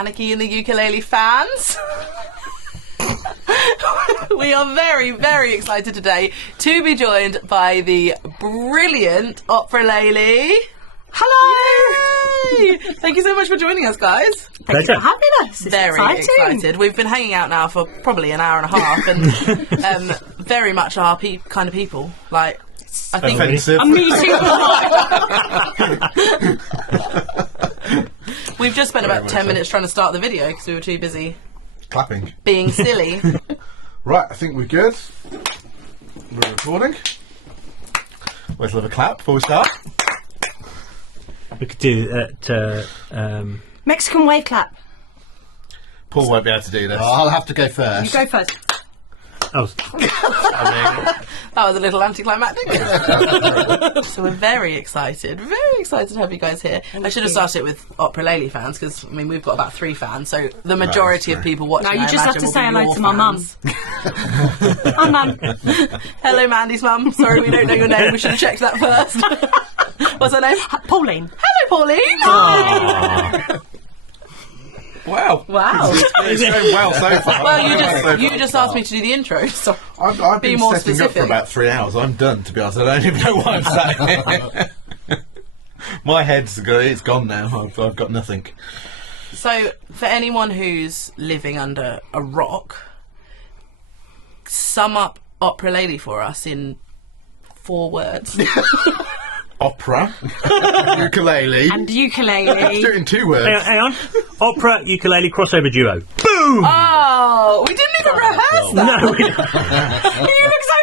Anarchy and the Ukulele fans. We are very, very excited today to be joined by the brilliant Opera-lele. Hello! Yay! Thank you so much for joining us, guys. Thank you for having us. It's very excited. We've been hanging out now for probably an hour and a half, and very much our kind of people. Like, I think I'm meeting we've just spent about 10 minutes trying to start the video because we were too busy clapping, being silly. Right, I think we're good. We're recording. Let's have a clap before we start. We could do that. Mexican wave clap. Paul won't be able to do this. I'll have to go first. You go first. That was a little anticlimactic. So we're very excited to have you guys here. I should have started it with Opera-lele fans because I mean we've got about 3 fans, so the majority of people watching. No, you just have to say hello to my mum. Hi, mum. Hello, Mandy's mum. Sorry, we don't know your name. We should have checked that first. What's her name? Pauline. Hello, Pauline. Wow. It's going well so far. Well, you just asked me to do the intro, so I've be been more setting specific. up for about 3 hours. I'm done, to be honest. I don't even know why I'm sat here. My head's it's gone now. I've got nothing. So, for anyone who's living under a rock, sum up Opera-lele for us in 4 words. Opera, ukulele. And ukulele. Let's do it in 2 words. Hang on. Opera, ukulele, crossover duo. Boom! Oh, we didn't even rehearse that. No, we don't. You look so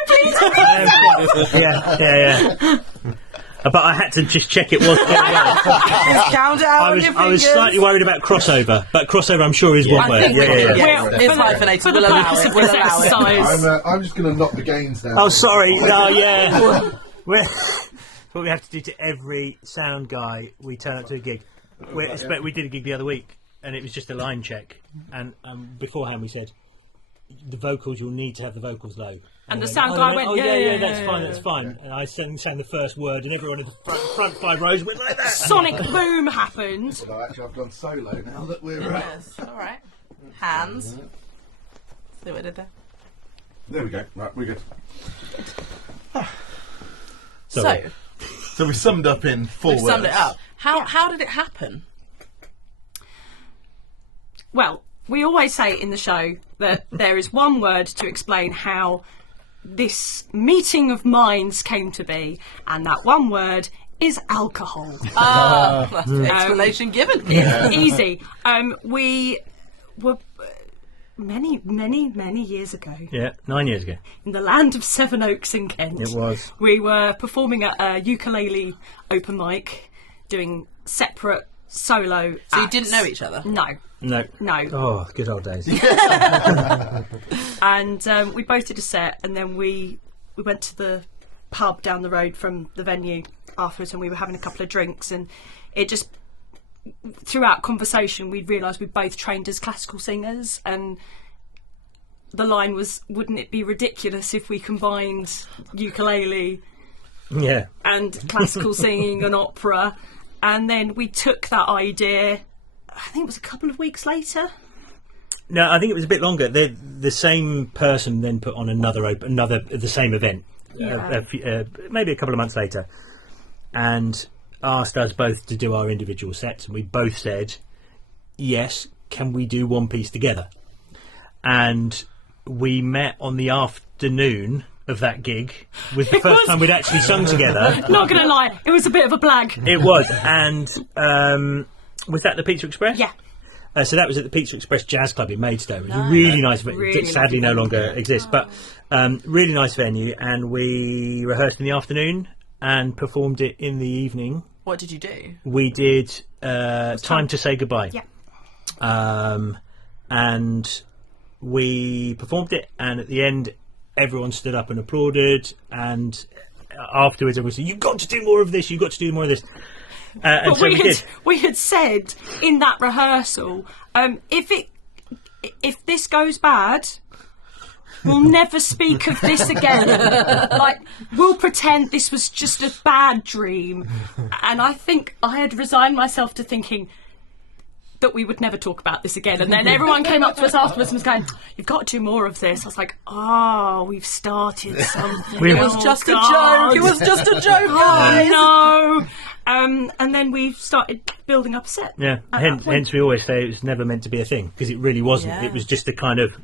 pleased. Yeah. But I had to just check it was going well. Just count it out on your fingers. I was slightly worried about crossover, but crossover I'm sure is one I word. think Yeah. it's hyphenated. For the We'll allow purpose it. of We'll this allow it. exercise. I'm just going to knock the gains down. Oh, sorry. No, yeah. What we have to do to every sound guy we turn up to a gig. We did a gig the other week, and it was just a line check. And beforehand we said, the vocals, you'll need to have the vocals low. And the sound guy went, yeah, that's fine. And I sang the first word, and everyone in the front 5 rows went like that. Sonic boom happened. Although actually I've gone solo now that we're... Yes, all right. Hands. See what I did there? There we go. Right, we're good. So we summed up in 4 words. We've summed it up. How did it happen? Well, we always say in the show that there is one word to explain how this meeting of minds came to be, and that one word is alcohol. That's the explanation given. Easy. We were many years ago. Yeah, 9 years ago. In the land of Sevenoaks in Kent. It was. We were performing at a ukulele open mic, doing separate solo So you acts. didn't know each other? No. No. Oh, good old days. And we both did a set, and then we went to the pub down the road from the venue afterwards, and we were having a couple of drinks, and it just, throughout conversation, we realised we both trained as classical singers, and the line was, wouldn't it be ridiculous if we combined ukulele and classical singing and opera? And then we took that idea, I think it was a couple of weeks later. No, I think it was a bit longer. The same person then put on the same event, maybe a couple of months later, and asked us both to do our individual sets, and we both said, yes, can we do one piece together? And we met on the afternoon of that gig. Was the first time we'd actually sung together. Not gonna lie, it was a bit of a blag. It was. And was that the Pizza Express? Yeah. So that was at the Pizza Express Jazz Club in Maidstone. It was a really nice venue. Really Sadly no lovely longer exists, but really nice venue. And we rehearsed in the afternoon and performed it in the evening. What did you do? We did Time to Say Goodbye. Yeah. And we performed it, and at the end everyone stood up and applauded, and afterwards everyone said, you've got to do more of this, you've got to do more of this. And but so we had said in that rehearsal, if this goes bad, we'll never speak of this again. Like, we'll pretend this was just a bad dream. And I think I had resigned myself to thinking, that we would never talk about this again. And then everyone came up to us afterwards and was going, "You've got to do more of this." I was like, "Oh, we've started something." It was just a joke. It was just a joke, guys. Oh, no. And then we started building up a set. Yeah, hence we always say it was never meant to be a thing, because it really wasn't. Yeah. It was just a kind of,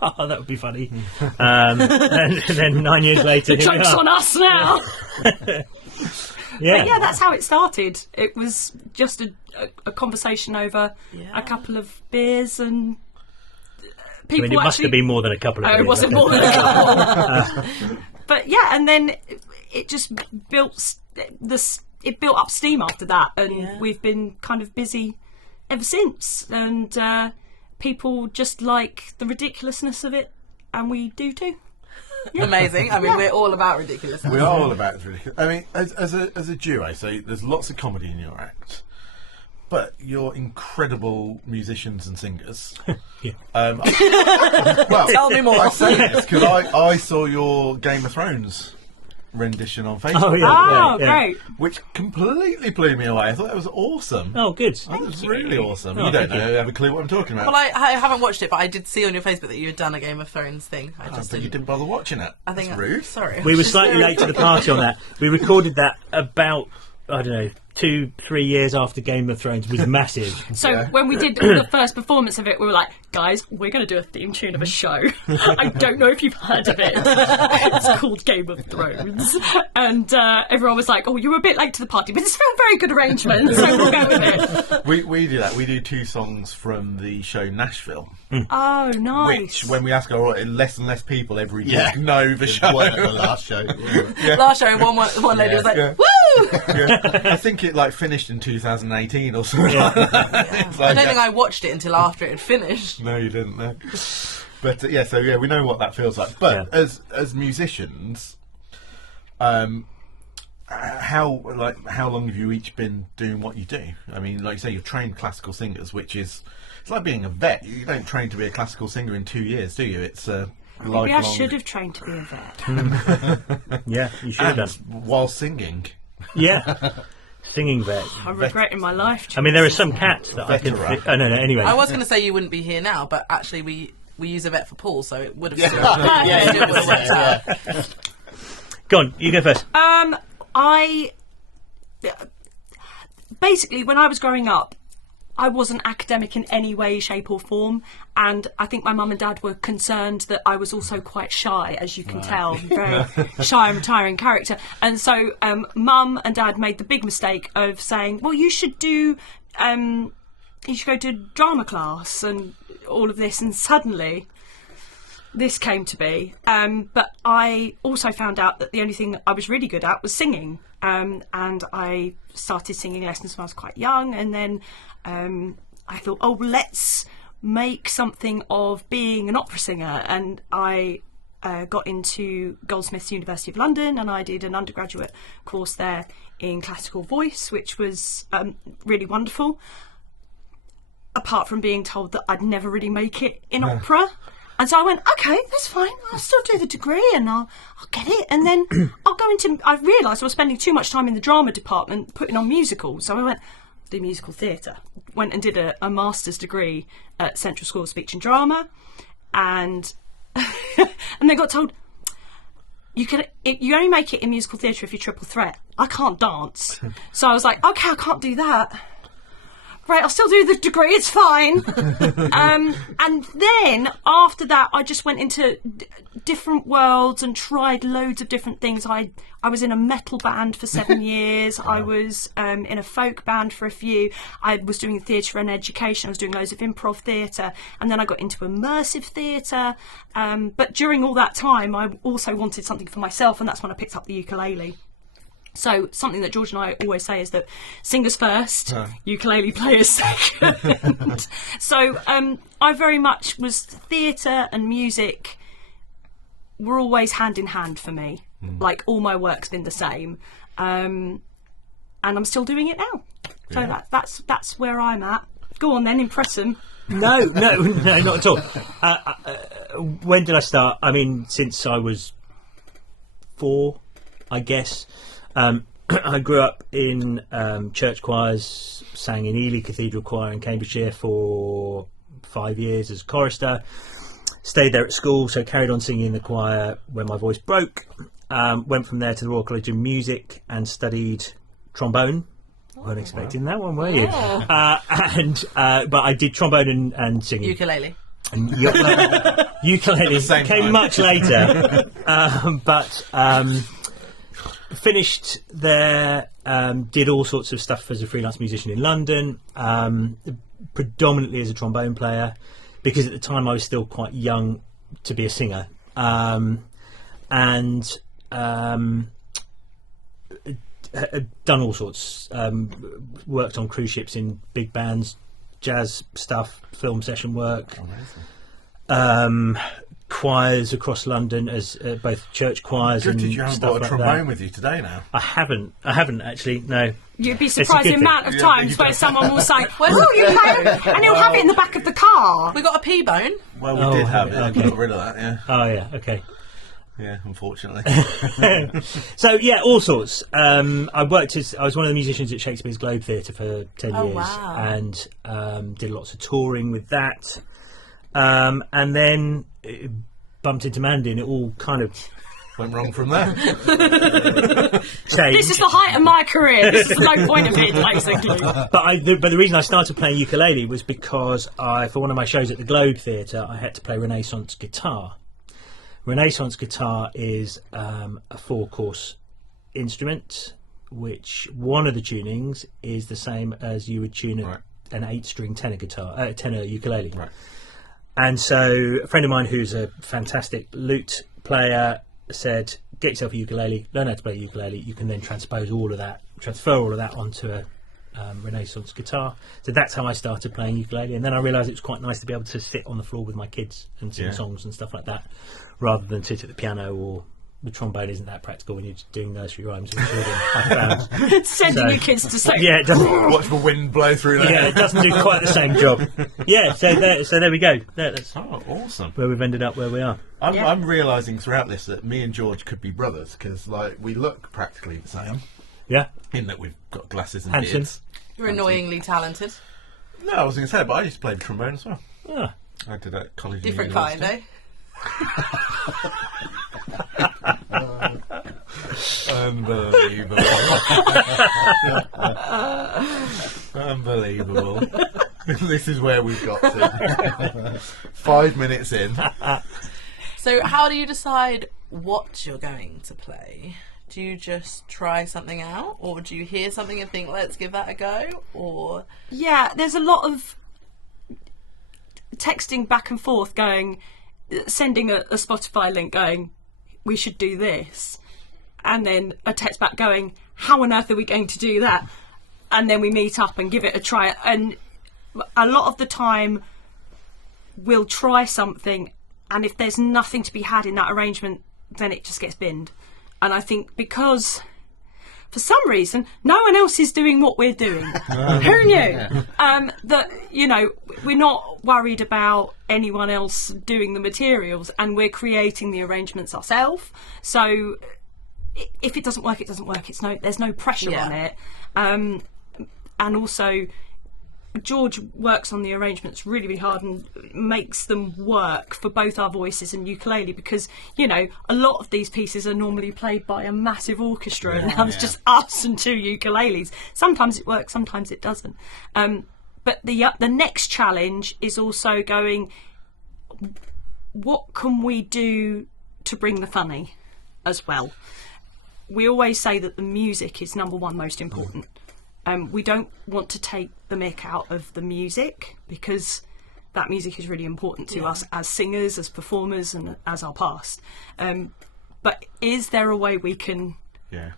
oh, that would be funny. And then 9 years later, The here we joke's are. on us now. Yeah. But yeah, that's how it started. It was just a conversation over Yeah. a couple of beers, and I people mean, it must actually... have been more than a couple of Oh, it years. wasn't more than a couple. But yeah, and then it just built it built up steam after that, and Yeah. we've been kind of busy ever since. And people just like the ridiculousness of it, and we do too. Amazing. I mean, we're all about ridiculousness. We are all about it. I mean, as a duo, so there's lots of comedy in your act, but you're incredible musicians and singers. Yeah. Well, Tell me more. I say this because I saw your Game of Thrones rendition on Facebook, Oh, yeah. Oh, yeah. great. which completely blew me away. I thought that was awesome. Oh, good. It was really awesome. Oh, You don't thank know, have a clue what I'm talking about. Well, I haven't watched it, but I did see on your Facebook that you had done a Game of Thrones thing. I just but you didn't bother watching it. I think That's rude. Sorry. We were slightly late to the party on that. We recorded that about, I don't know, 2-3 years after Game of Thrones was massive. So Yeah. when we did the first performance of it, we were like, "Guys, we're going to do a theme tune of a show." I don't know if you've heard of it. It's called Game of Thrones. And everyone was like, "Oh, you were a bit late to the party, but it's still a very good arrangement, so we'll go with it." We do that. We do 2 songs from the show Nashville, Oh, nice. which when we ask our less and less people every week Yeah. know the show. Whatever, last show. Last show, one lady was like, Yeah. "Woo!" Yeah. I think it finished in 2018 or something like that. It's I like, don't think I watched it until after it had finished. No, you didn't. No. But so we know what that feels like. But Yeah. as musicians, how long have you each been doing what you do? I mean, like you say, you've trained classical singers, which is it's like being a vet. You don't train to be a classical singer in 2 years, do you? It's Maybe I lifelong. should have trained to be a vet. Yeah, you should have And done. while singing. Yeah. Singing vet. I'm regretting my life. I mean, there are some cats that I can... Veteran. Oh, no, anyway. I was going to say you wouldn't be here now, but actually we use a vet for Paul, so it would have still Yeah, it would have worked out. Go on, you go first. I basically, when I was growing up, I wasn't academic in any way, shape or form, and I think my mum and dad were concerned that I was also quite shy, as you can tell, very shy and retiring character. And so mum and dad made the big mistake of saying, well, you should do you should go to drama class and all of this, and suddenly this came to be. But I also found out that the only thing I was really good at was singing. And I started singing lessons when I was quite young, and then I thought, oh, let's make something of being an opera singer. And I got into Goldsmiths University of London, and I did an undergraduate course there in classical voice, which was really wonderful, apart from being told that I'd never really make it in opera. And so I went, okay, that's fine. I'll still do the degree and I'll get it. And then I'll go into... I realised I was spending too much time in the drama department putting on musicals. So I went, do musical theatre. Went and did a master's degree at Central School of Speech and Drama. And and then got told, you only make it in musical theatre if you're triple threat. I can't dance. So I was like, okay, I can't do that. Right, I'll still do the degree, it's fine. And then, after that, I just went into different worlds and tried loads of different things. I was in a metal band for 7 years. I was in a folk band for a few. I was doing theatre and education. I was doing loads of improv theatre. And then I got into immersive theatre. But during all that time, I also wanted something for myself, and that's when I picked up the ukulele. So something that George and I always say is that singers first, ukulele players second. So I very much was theatre and music were always hand in hand for me. Like all my work's been the same, and I'm still doing it now. So that's where I'm at. Go on then, impress them. No, not at all. When did I start? I mean, since I was 4, I guess. I grew up in church choirs, sang in Ely Cathedral Choir in Cambridgeshire for 5 years as chorister. Stayed there at school, so carried on singing in the choir when my voice broke. Went from there to the Royal College of Music and studied trombone. Weren't expecting that one, were you? But I did trombone and singing. Ukulele. And ukulele came much later. Finished there, did all sorts of stuff as a freelance musician in London, predominantly as a trombone player, because at the time I was still quite young to be a singer. Done all sorts, worked on cruise ships in big bands, jazz stuff, film session work, choirs across London as both church choirs and Did you have stuff got a like trombone that. with you today now? I haven't actually, no. You'd be It's a surprised good the thing. amount of times where someone will say, Well, "Oh, you play," and he'll have it in the back of the car. We got a P-bone. Well, we Oh, did have it. okay. We got rid of that, yeah. Oh yeah, okay. Yeah, unfortunately. So yeah, all sorts. I was one of the musicians at Shakespeare's Globe Theatre for 10 Oh, years, wow. and did lots of touring with that. And then bumped into Mandy, and it all kind of Went wrong from there. changed. This is the height of my career. This is the low point of it, basically. But the reason I started playing ukulele was because for one of my shows at the Globe Theatre, I had to play Renaissance guitar. Renaissance guitar is a 4-course instrument, which one of the tunings is the same as you would tune an 8-string tenor ukulele. Right. And so a friend of mine who's a fantastic lute player said, get yourself a ukulele, learn how to play ukulele, you can then transfer all of that onto a Renaissance guitar. So that's how I started playing ukulele, and then I realised it was quite nice to be able to sit on the floor with my kids and sing songs and stuff like that, rather than sit at the piano, or the trombone isn't that practical when you're just doing nursery rhymes with children, I found. Sending your kids to sleep. Yeah, it doesn't. Watch the wind blow through there. Yeah, it doesn't do quite the same job. Yeah, so there we go. That's Oh, awesome. where we've ended up where we are. I'm realising throughout this that me and George could be brothers, because we look practically the same, Yeah. in that we've got glasses and Handsome. beards. You're annoyingly talented. No, I was going to say, but I used to play the trombone as well. Ah. I did at college. and Different university. kind, eh? Unbelievable. Unbelievable. This is where we've got to. 5 minutes in. So how do you decide what you're going to play? Do you just try something out, or do you hear something and think, let's give that a go? Or Yeah, there's a lot of texting back and forth sending a Spotify link going, we should do this. And then a text back going, how on earth are we going to do that? And then we meet up and give it a try. And a lot of the time we'll try something, and if there's nothing to be had in that arrangement, then it just gets binned. And I think because for some reason no one else is doing what we're doing. Who knew? That, you know, we're not worried about anyone else doing the materials, and we're creating the arrangements ourselves. So if it doesn't work, it doesn't work. There's no pressure on it. And also George works on the arrangements really, really hard and makes them work for both our voices and ukulele, because, you know, a lot of these pieces are normally played by a massive orchestra, and now it's just us and 2 ukuleles. Sometimes it works, sometimes it doesn't. But the next challenge is also going, what can we do to bring the funny as well? We always say that the music is number one most important. We don't want to take the mick out of the music, because that music is really important to us as singers, as performers, and as our past. But is there a way we can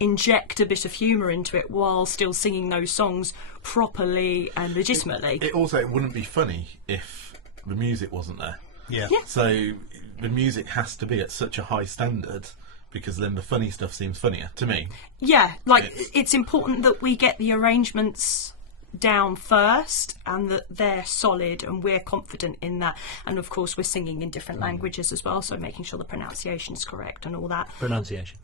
inject a bit of humour into it while still singing those songs properly and legitimately? It wouldn't be funny if the music wasn't there. Yeah. So the music has to be at such a high standard, because then the funny stuff seems funnier to me. Yeah, like it's important that we get the arrangements down first, and that they're solid and we're confident in that. And of course we're singing in different languages as well, so making sure the pronunciation is correct and all that. Pronunciation.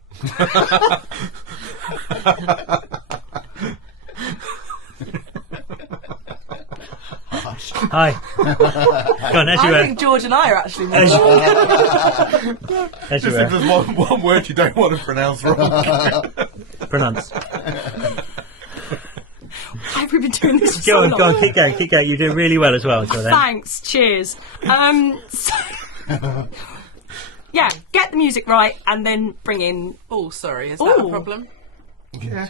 Hi. Go on, as you I were. think George and I are actually more. As you Just if were. there's one word you don't want to pronounce wrong. Pronounce. Why have we been doing this for Go so on, long? go on, keep going. You're doing really well as well until then. Thanks, cheers. So- yeah, get the music right and then bring in. Oh, sorry, is that a Ooh. problem? Yeah.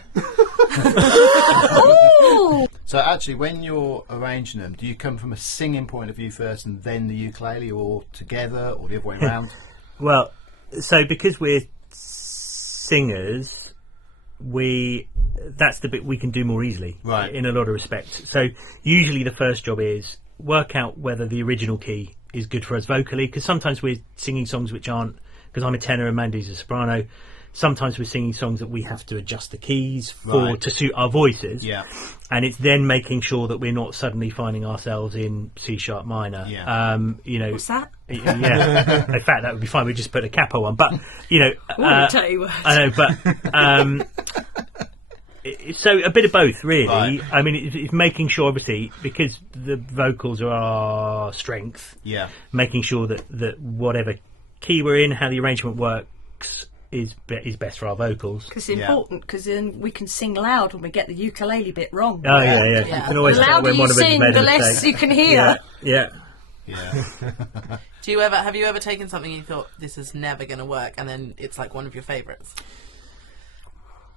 Ooh! So actually, when you're arranging them, do you come from a singing point of view first and then the ukulele, or together, or the other way around? Well, so because we're singers, that's the bit we can do more easily, Right. in a lot of respects. So usually the first job is work out whether the original key is good for us vocally, because sometimes we're singing songs which aren't, because I'm a tenor and Mandy's a soprano. Sometimes we're singing songs that we have to adjust the keys Right. to suit our voices. Yeah. And it's then making sure that we're not suddenly finding ourselves in C sharp minor. Yeah. What's that? Yeah. In fact, that would be fine. We just put a capo on. But, Tell you what. I know, but so a bit of both, really. Right. I mean, it's making sure, obviously, because the vocals are our strength, Yeah. making sure that whatever key we're in, how the arrangement works, is best for our vocals. Because it's important, because then we can sing loud when we get the ukulele bit wrong. Oh yeah. Yeah. You can always The tell louder when you one of us sing, made a the less mistake. you can hear. Yeah. Yeah. Have you ever taken something you thought this is never going to work, and then it's like one of your favourites?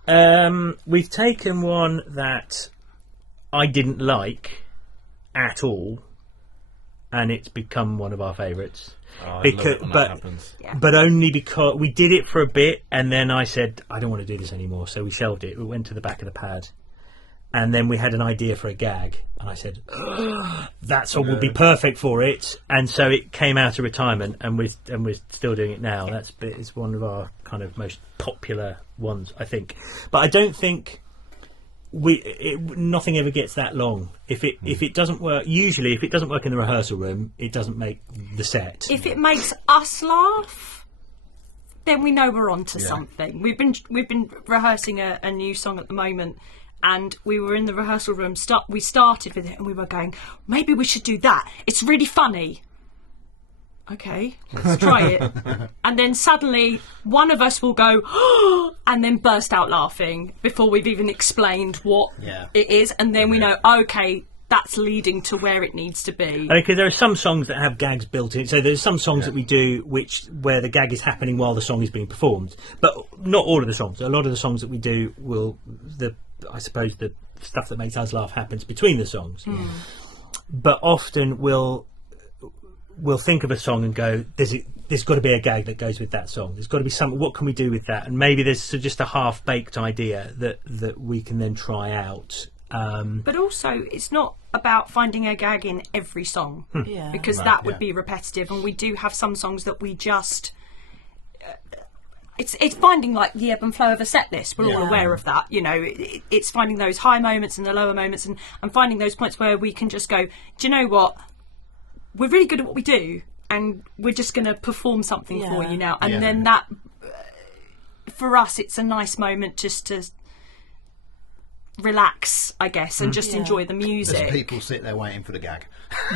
We've taken one that I didn't like at all, and it's become one of our favourites. Oh, I Because- love it when but- that happens. But only because we did it for a bit, and then I said I don't want to do this anymore, so we shelved it. We went to the back of the pad, and then we had an idea for a gag, and I said that song would be perfect for it, and so it came out of retirement, and we're still doing it now. It's one of our kind of most popular ones, I think. But I don't think nothing ever gets that long. If it doesn't work, usually if it doesn't work in the rehearsal room, it doesn't make the set. If it makes us laugh, then we know we're onto something. We've been rehearsing a new song at the moment, and we were in the rehearsal room. We started with it, and we were going, maybe we should do that. It's really funny. Okay, let's try it. And then suddenly one of us will go, and then burst out laughing before we've even explained what it is, and then we know, okay, that's leading to where it needs to be. Because there are some songs that have gags built in. So there's some songs that we do where the gag is happening while the song is being performed, but not all of the songs. A lot of the songs that we do I suppose the stuff that makes us laugh happens between the songs. But often we'll think of a song and go, there's got to be a gag that goes with that song. There's got to be something. What can we do with that? And maybe there's just a half-baked idea that we can then try out. But also, it's not about finding a gag in every song, Yeah. because that would be repetitive. And we do have some songs that we just. It's finding like the ebb and flow of a set list. We're all aware of that. It's finding those high moments and the lower moments, and finding those points where we can just go, do you know what? We're really good at what we do, and we're just going to perform something for you now. And then that, for us, it's a nice moment just to relax, I guess, and just enjoy the There's music. people sit there waiting for the gag.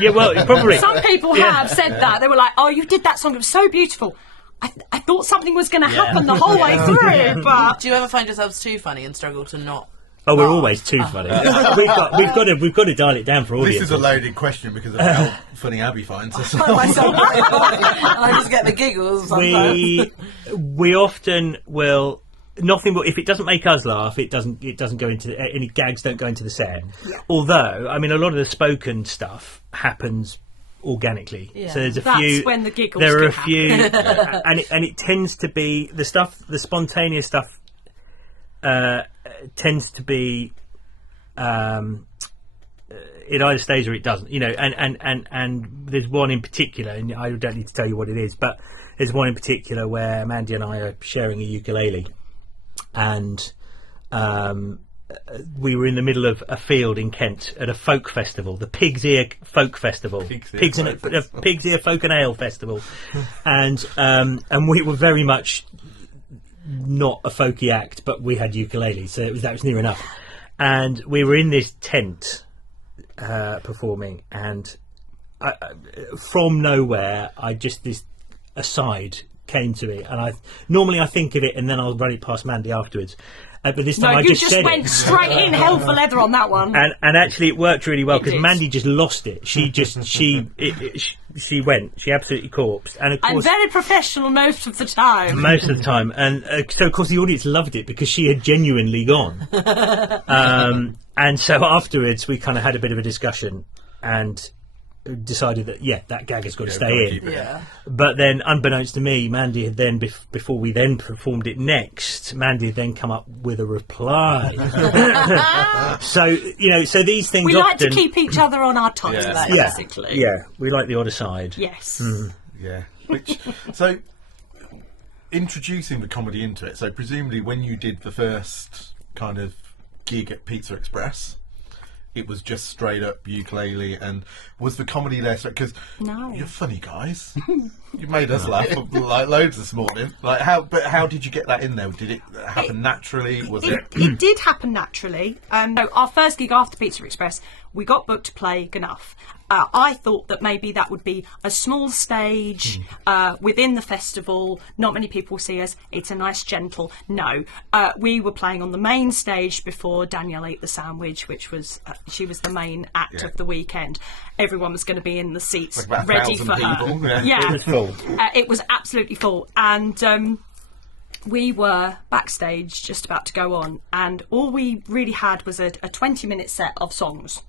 Yeah, well, probably. Some people have said that. They were like, oh, you did that song, it was so beautiful. I thought something was going to happen the whole way through, but... Do you ever find yourselves too funny and struggle to not? Oh, we're always too funny. We've got to dial it down for audience. This is a loaded question because of how funny Abby finds us. And I just get the giggles sometimes. We often will. Nothing but if it doesn't make us laugh, it doesn't go into any gags. Don't go into the set. Although, I mean, a lot of the spoken stuff happens organically. Yeah. So there's a That's few. when the giggles There are a can few, and it tends to be the spontaneous stuff. Tends to be. It either stays or it doesn't, and there's one in particular, and I don't need to tell you what it is, but there's one in particular where Mandy and I are sharing a ukulele, and we were in the middle of a field in Kent at a folk festival, the Pig's Ear Folk Festival, Pig's Ear Folk and Ale Festival, and we were very much not a folky act, but we had ukuleles, so that was near enough. And we were in this tent performing, and from nowhere, this aside came to me, and normally I think of it and then I'll run it past Mandy afterwards. But this time you I just went straight in hell for leather on that one. And actually, it worked really well because Mandy just lost it. She absolutely corpsed. And of course, I'm very professional most of the time. Most of the time, and so of course the audience loved it because she had genuinely gone. And so afterwards, we kind of had a bit of a discussion and decided that that gag has got to stay in. Yeah. But then, unbeknownst to me, Mandy had then before we then performed it next, Mandy had then come up with a reply. So so these things we often, like to keep each other on our toes, basically. Yeah, we like the odd aside. Yes. Yeah. So introducing the comedy into it. So presumably, when you did the first kind of gig at Pizza Express, it was just straight up ukulele, and was the comedy there? Because you're funny guys. You made us laugh like loads this morning. Like how did you get that in there? Did it happen naturally? It did happen naturally. So our first gig after Pizza Express, we got booked to play Gnuff. I thought that maybe that would be a small stage within the festival. Not many people see us. It's a nice, gentle. No, we were playing on the main stage before Danielle ate the sandwich, which was she was the main act of the weekend. Everyone was going to be in the seats like ready for people. her. It was full. It was absolutely full, and we were backstage just about to go on, and all we really had was a 20-minute set of songs.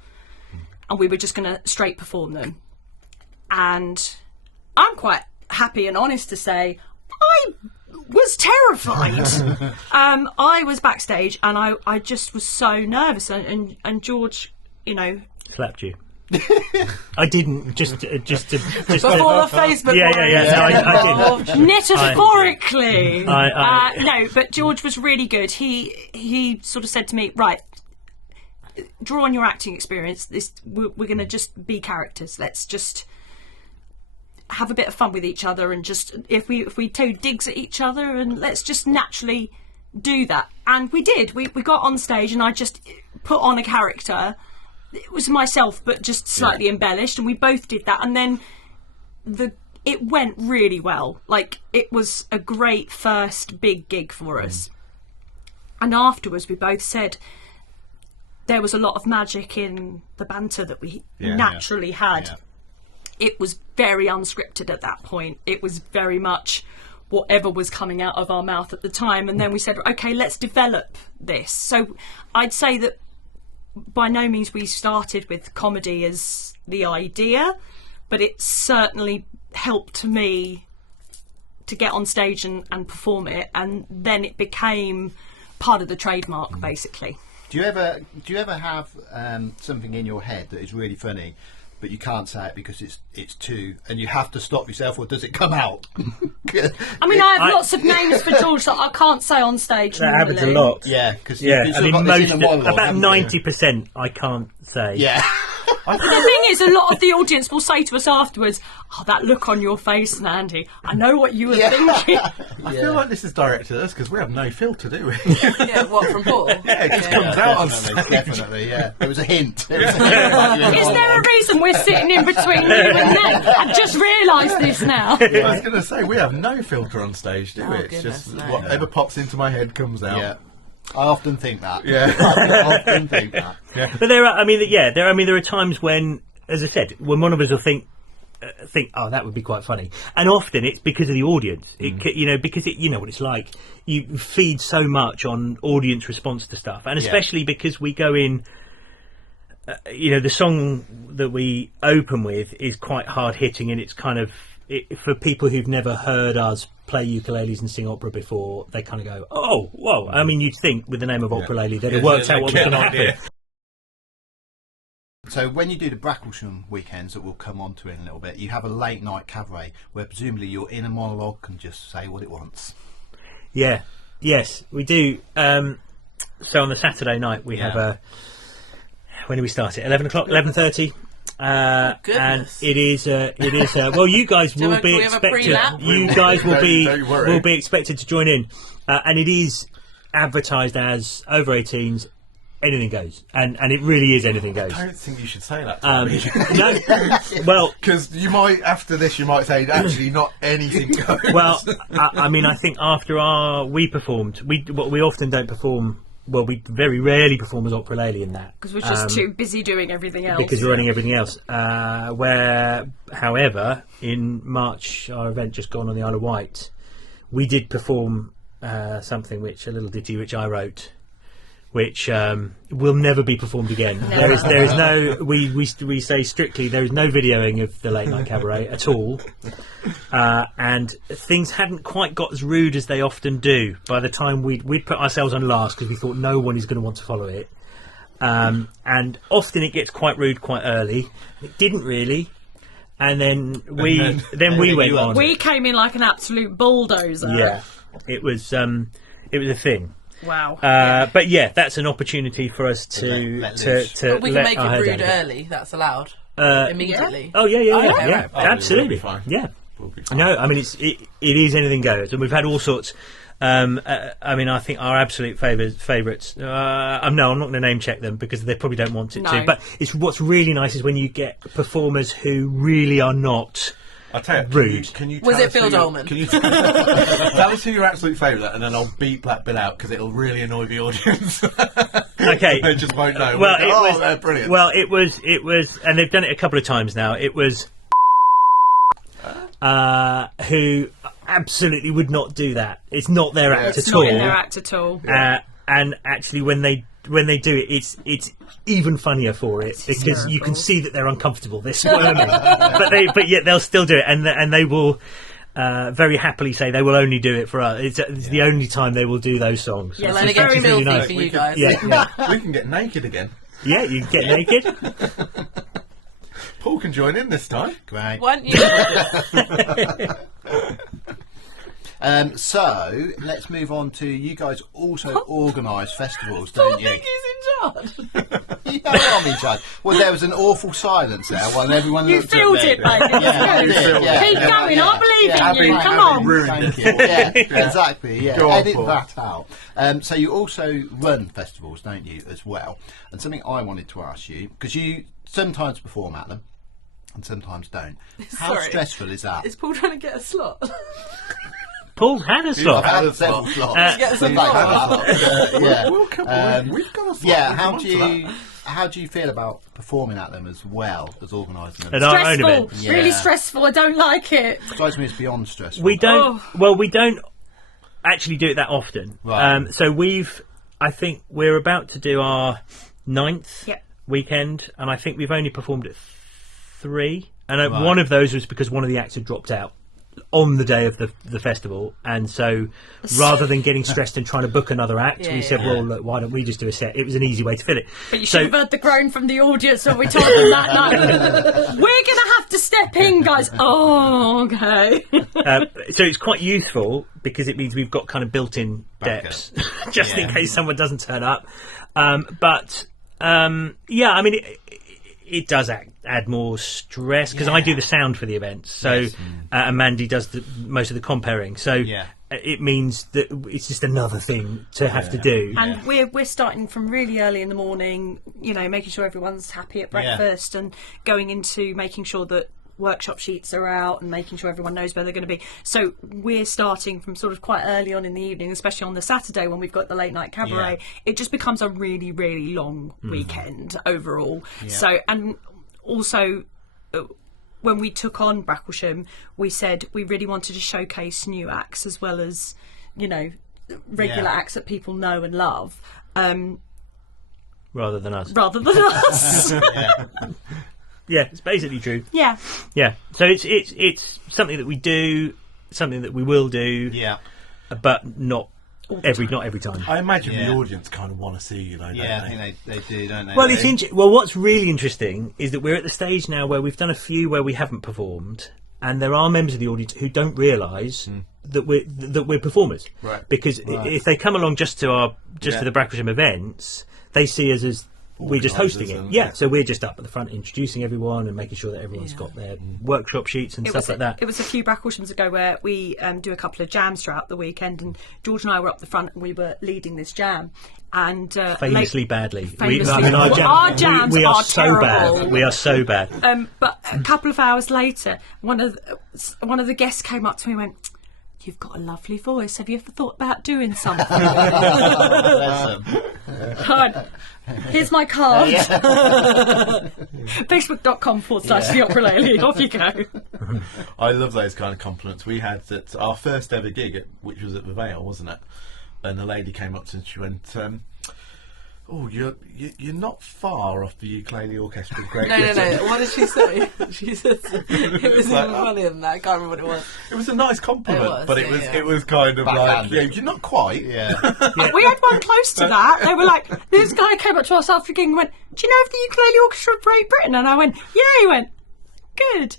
And we were just going to straight perform them. And I'm quite happy and honest to say I was terrified. I was backstage and I just was so nervous. And George, Slapped you. I didn't, just Before the Facebook. I didn't. Metaphorically. No, but George was really good. He sort of said to me, right, draw on your acting experience. We're going to just be characters. Let's just have a bit of fun with each other, and just if we do digs at each other, and let's just naturally do that. And we did. We got on stage, and I just put on a character. It was myself, but just slightly embellished, and we both did that. And then it went really well. Like, it was a great first big gig for us. And afterwards, we both said there was a lot of magic in the banter that we naturally had. Yeah. It was very unscripted at that point. It was very much whatever was coming out of our mouth at the time. And then we said, okay, let's develop this. So I'd say that by no means we started with comedy as the idea, but it certainly helped me to get on stage and perform it. And then it became part of the trademark, basically. Do you ever have something in your head that is really funny, but you can't say it because it's too, and you have to stop yourself, or does it come out? I mean, I have lots of names for George that I can't say on stage. That normally. happens a lot. Yeah, because I mean, about 90% I can't say. Yeah. The thing is, a lot of the audience will say to us afterwards, "Oh, that look on your face, Andy. I know what you were thinking." I feel like this is directed at us because we have no filter, do we? Yeah, what, from Paul? Yeah, it just comes out on stage. Definitely, yeah. It was a hint. Is there a reason we're sitting in between you and them? I've just realised this now. I was going to say, we have no filter on stage, do we? It's just no. whatever pops into my head comes out. Yeah. I often think that. Yeah. I often think that. Yeah. But there are times when, as I said, when one of us will think, oh, that would be quite funny, and often it's because of the audience. Because you know what it's like. You feed so much on audience response to stuff, and especially because we go in. The song that we open with is quite hard hitting, and it's kind of for people who've never heard us play ukuleles and sing opera before, they kind of go, oh, whoa. I mean, you'd think with the name of Opera-lele that it works out what was going to happen. So when you do the Bracklesham weekends, that we'll come on to in a little bit, you have a late night cabaret where presumably your inner monologue can just say what it wants. Yeah, yes, we do. So on the Saturday night we have a. When do we start it? 11 o'clock, 11:30. And it is. Well, you guys will be expected. You guys will be expected to join in, and it is advertised as over 18s. Anything goes, and it really is anything goes. I don't think you should say that to me. No, well, because you might after this you might say actually not anything goes. Well, I mean, I think after we performed, we often don't perform. Well, we very rarely perform as Opera-lele in that because we're just too busy doing everything else. Because we're running everything else. Where, however, in March, our event just gone on the Isle of Wight, we did perform something a little ditty which I wrote. Which will never be performed again. There is no. We say strictly there is no videoing of the late night cabaret at all, and things hadn't quite got as rude as they often do. By the time we'd put ourselves on last because we thought no one is going to want to follow it, and often it gets quite rude quite early. It didn't really, and then we went on. We came in like an absolute bulldozer. Yeah, it was a thing. Wow. But yeah, that's an opportunity for us to But we can make it rude early. That's allowed immediately. Oh yeah, Okay, right. Absolutely. We'll be fine. Yeah. We'll be fine. No, I mean it is anything goes, and we've had all sorts. I mean, I think our absolute favourites. No, I'm not going to name check them because they probably don't want it to. But what's really nice is when you get performers who really are not. I'll tell you, rude. Can you Was tell it Phil Dolman? Can you tell us who your absolute favourite, and then I'll beep that bit out because it'll really annoy the audience. Okay, they just won't know. Well, they're brilliant. Well, it was, and they've done it a couple of times now. It was who absolutely would not do that. It's not their act at all. Not in their act at all. And actually, when they do it, it's even funnier for it because you can see that they're uncomfortable. They're squirming, but yet they'll still do it, and they will very happily say they will only do it for us. It's the only time they will do those songs. Yeah, let it get filthy really nice. For you guys. We can get naked again. Yeah, you can get naked. Paul can join in this time. Great. Why don't you? So let's move on to you guys. Also organise festivals, don't you? I think he's in charge. You know I'm in charge. Well, there was an awful silence there while everyone You looked at filled me. it, mate. Yeah, Keep going. I believe in you. Come on. Thank you. Yeah, exactly. Yeah, Go on, edit Paul. that out. So you also run festivals, don't you, as well? And something I wanted to ask you, because you sometimes perform at them and sometimes don't. How Sorry. stressful is that? Is Paul trying to get a slot? Paul had a slot. I've had several slots. Get some Like slot. that. Yeah. We'll come on. We've got a slot. Yeah, We'll how come do on to you that. how do you feel about performing at them as well as organising them? At our own Stressful. events. Yeah. Really stressful. I don't like it. Strikes me as beyond stressful. We don't. Well, we don't actually do it that often. Right. So I think we're about to do our 9th Yep. weekend, and I think we've only performed at 3. And Right. one of those was because one of the acts had dropped out on the day of the festival, and so rather than getting stressed and trying to book another act, we said, well, look, why don't we just do a set? It was an easy way to fill it. But you should have heard the groan from the audience when we told them that night. We're going to have to step in, guys. Oh, okay. So it's quite useful because it means we've got kind of built-in depths just in case someone doesn't turn up. But I mean, it does add more stress because I do the sound for the events, so and Mandy does most of the comparing. So it means that it's just another thing to have to do. And we're starting from really early in the morning, you know, making sure everyone's happy at breakfast and going into making sure that workshop sheets are out and making sure everyone knows where they're going to be. So we're starting from sort of quite early on in the evening, especially on the Saturday when we've got the late night cabaret. It just becomes a really, really long weekend overall. So, and also when we took on Bracklesham, we said we really wanted to showcase new acts as well as, you know, regular acts that people know and love. Rather than us. Yeah, it's basically true. Yeah. Yeah. So it's something that we do, something that we will do. Yeah. But not every time. I imagine the audience kind of want to see you, though. Yeah, don't I think they do, don't they? Well, it's well, what's really interesting is that we're at the stage now where we've done a few where we haven't performed, and there are members of the audience who don't realise that we're performers, Right. Because if they come along just to the Bracklesham events, they see us as we're just hosting it. So we're just up at the front introducing everyone and making sure that everyone's got their workshop sheets and stuff like that. It was a few Brackleshams ago where we do a couple of jams throughout the weekend, and George and I were up the front and we were leading this jam. And famously badly. Our jams we are are so terrible. bad. We are so bad. But a couple of hours later, one of the guests came up to me and went, "You've got a lovely voice. Have you ever thought about doing something?" Here's my card. Facebook.com/the Opera-lele. Off you go. I love those kind of compliments. We had at our first ever gig, which was at the Vale, wasn't it? And the lady came up to us and she went, "Oh, you're not far off the ukulele orchestra." Great. No. What did she say? She said it was even funnier than that. I can't remember what it was. It was a nice compliment, but it was kind of Backhanded. like, you're not quite. Yeah. We had one close to that. They were like, this guy came up to us after gigging and went, "Do you know of the Ukulele Orchestra of Great Britain?" And I went, "Yeah." He went, "Good."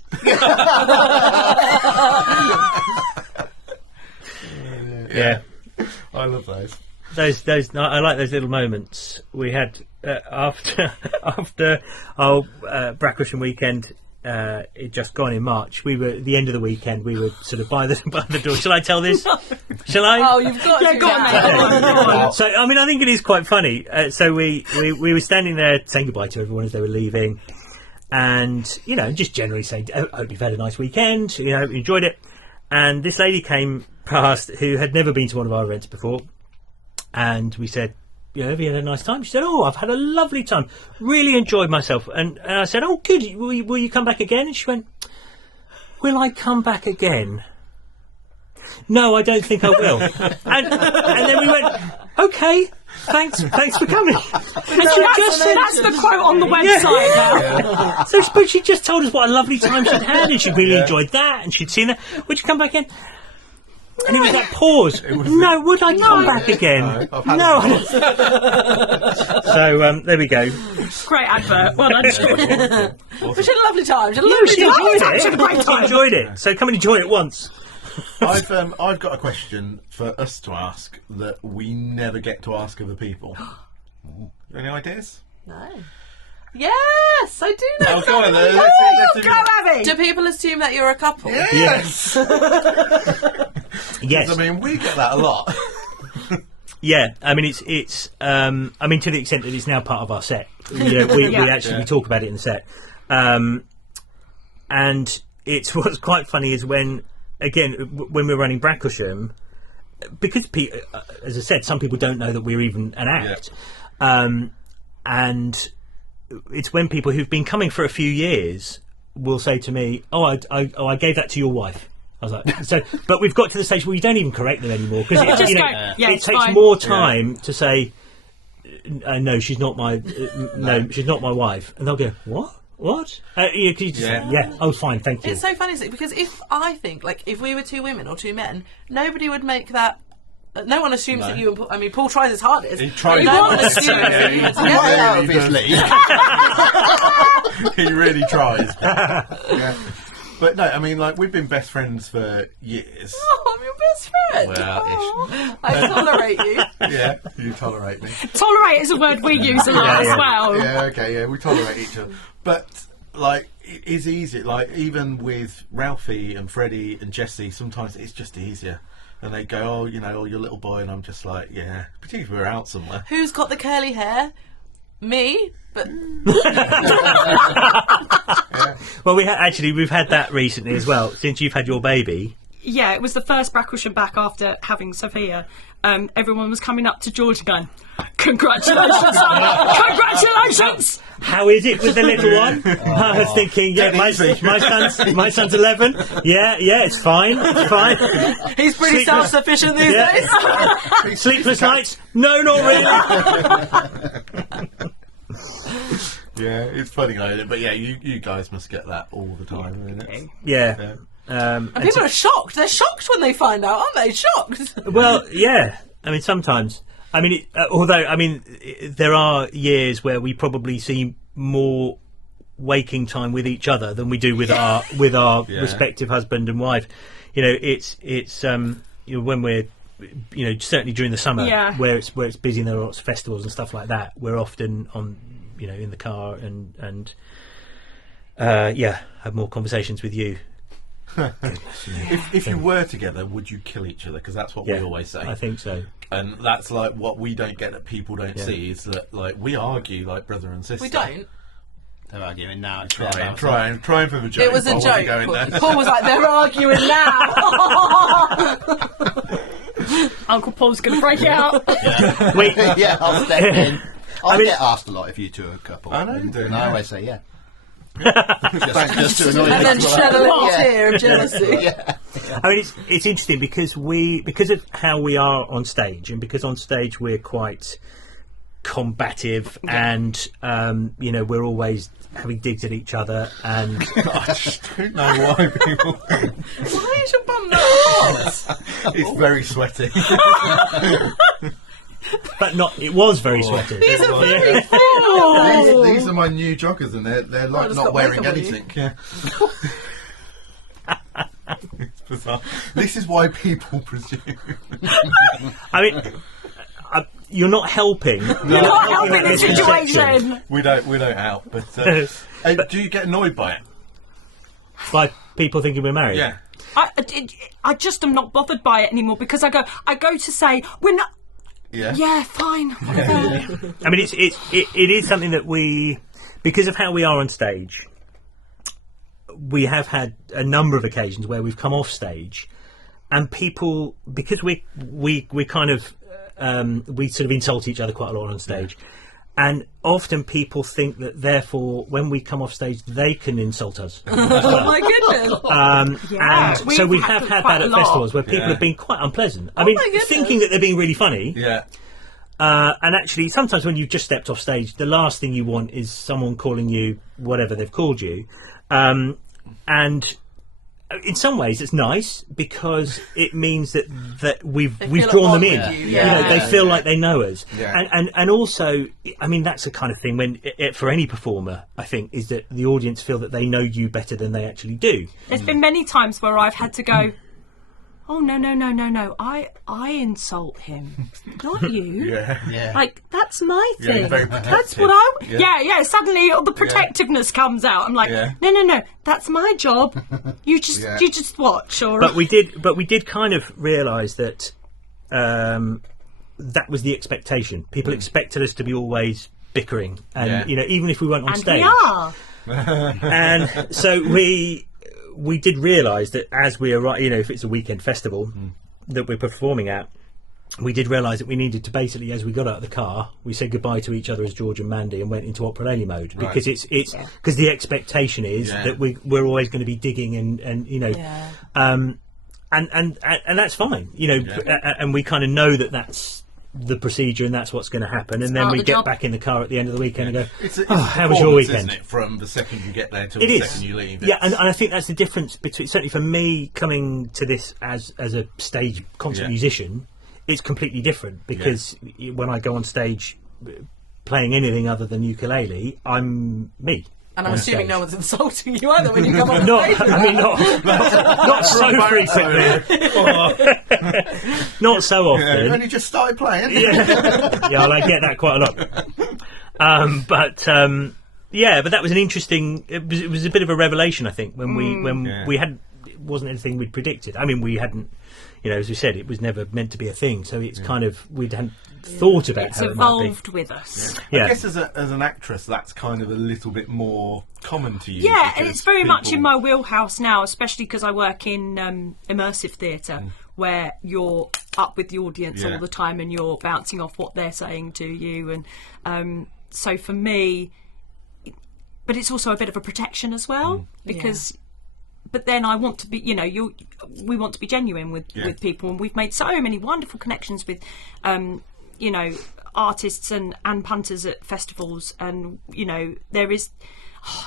Yeah. I love those. Those I like those little moments we had after our Bracklesham weekend. It just gone in March. We were at the end of the weekend. We were sort of by the door. Shall I tell this? Shall I? Oh, you've got to. Go on. So I mean, I think it is quite funny. So we were standing there saying goodbye to everyone as they were leaving, and just generally saying, "I hope you've had a nice weekend. Enjoyed it." And this lady came past who had never been to one of our events before, and we said, "Have you had a nice time?" She said, "Oh, I've had a lovely time. Really enjoyed myself." And I said, "Oh, good. Will you come back again?" And she went, "Will I come back again? No, I don't think I will." and then we went, "Okay, thanks for coming." That's the quote on the website now. So, but she just told us what a lovely time she'd had, and she really enjoyed that, and she'd seen that. Would you come back in? And it was that pause. No, would I come back again? No. So there we go. Great advert. Well done. We had a lovely time. She enjoyed it. So come and enjoy it once. I've got a question for us to ask that we never get to ask other people. Any ideas? No. Yes, I do know. Oh, go on, Go, Abby. Do people assume that you're a couple? Yes. Yes. I mean, we get that a lot. Yeah, I mean it's I mean to the extent that it's now part of our set. We actually talk about it in the set, and it's what's quite funny is when we're running Bracklesham, because as I said, some people don't know that we're even an act, and it's when people who've been coming for a few years will say to me, "Oh, I gave that to your wife." I was like, "So," but we've got to the stage where we don't even correct them anymore because it takes more time to say, "No, she's not my she's not my wife," and they'll go, "What? What?" Oh, fine, thank you. It's so funny because I think if we were two women or two men, nobody would make that. No one assumes that you and Paul... I mean, Paul tries his hardest. He tries. No one assumes that you Obviously. He really tries. But no, I mean, we've been best friends for years. Oh, I'm your best friend. Well-ish. I tolerate you. Yeah, you tolerate me. Tolerate is a word we use a lot as well. Yeah, okay, yeah, we tolerate each other. But, it is easy. Even with Ralphie and Freddie and Jessie, sometimes it's just easier. And they go, "Oh, your little boy," and I'm just like, yeah. Particularly if we're out somewhere. Who's got the curly hair? Me, but Well, we've had that recently as well. Since you've had your baby. Yeah, it was the first Bracklesham back after having Sophia. Everyone was coming up to George going, "Congratulations, son! Congratulations!" How is it with the little one? I was thinking, my son's 11. Yeah, it's fine. he's pretty self-sufficient these days. Sleepless nights? No, not really. Yeah, it's funny, but yeah, you guys must get that all the time, isn't it? Yeah. And people are shocked. They're shocked when they find out, aren't they? Shocked. Well, yeah. I mean, sometimes. I mean, there are years where we probably see more waking time with each other than we do with our respective husband and wife. You know, it's when we're certainly during the summer where it's busy and there are lots of festivals and stuff like that. We're often on in the car and have more conversations with you. If you were together, would you kill each other? Because that's what we always say. I think so. And that's like what we don't get that people don't see is that like we argue like brother and sister. We don't. They're arguing now. Trying for the joke. It was a joke. Paul was like, they're arguing now. Uncle Paul's going to break out. Yeah, I'll step in. I get asked a lot if you two are a couple. I know you do. And I always say just to annoy and then shed a little tear of jealousy. I mean, it's interesting because of how we are on stage, and because on stage we're quite combative, and we're always having digs at each other, and I just don't know why people. Why is your bum that hot? It's very sweaty. But it was very sweaty. These are very full. These are my new joggers, and they're like not wearing anything. Yeah. It's bizarre. This is why people presume. I mean, you're not helping. You're not helping the situation. We don't help. But do you get annoyed by it? By people thinking we're married? Yeah. I just am not bothered by it anymore because I go to say we're not. Yeah, fine. I mean, it is something that because of how we are on stage, we have had a number of occasions where we've come off stage, and people, because we kind of we sort of insult each other quite a lot on stage, and often people think that therefore when we come off stage they can insult us. Oh my goodness! And so we have had that at festivals where people have been quite unpleasant. I mean, thinking that they're being really funny. Yeah. And actually, sometimes when you've just stepped off stage, the last thing you want is someone calling you whatever they've called you. And in some ways, it's nice because it means that we've drawn them in. They feel like they know us. Yeah. And also, I mean, that's the kind of thing when for any performer, I think, is that the audience feel that they know you better than they actually do. There's been many times where I've had to go, oh no, I insult him, not you. Yeah. Like, that's my thing. That's what I suddenly all the protectiveness comes out. I'm like, no, that's my job. You just watch. Or but we did kind of realise that that was the expectation. People expected us to be always bickering, and even if we weren't on stage. We are. And so we did realise that as we arrive, if it's a weekend festival that we're performing at, we did realise that we needed to basically, as we got out of the car, we said goodbye to each other as George and Mandy and went into Opera-lele mode, because it's because the expectation is that we're always going to be digging and and that's fine, and we kind of know that that's the procedure and that's what's going to happen, and then we get back in the car at the end of the weekend and go, how was your weekend? Isn't it? From the second you get there till the second you leave. And I think that's the difference between, certainly for me, coming to this as a stage concert musician, it's completely different, because when I go on stage playing anything other than ukulele, I'm me. And I'm assuming no one's insulting you either when you come on stage. Not so frequently. Not so often. You've only just started playing. I get that quite a lot. But that was an interesting. It was a bit of a revelation, I think, when we had. It wasn't anything we'd predicted. I mean, we hadn't. As we said, it was never meant to be a thing. So it's kind of, we hadn't thought about how it might be. It's evolved with us. I guess as an actress, that's kind of a little bit more common to you. Yeah, and it's very much in my wheelhouse now, especially because I work in immersive theatre, where you're up with the audience all the time and you're bouncing off what they're saying to you. And so for me, but it's also a bit of a protection as well, because... But then I want to be, we want to be genuine with people, and we've made so many wonderful connections with, artists and punters at festivals, and there is,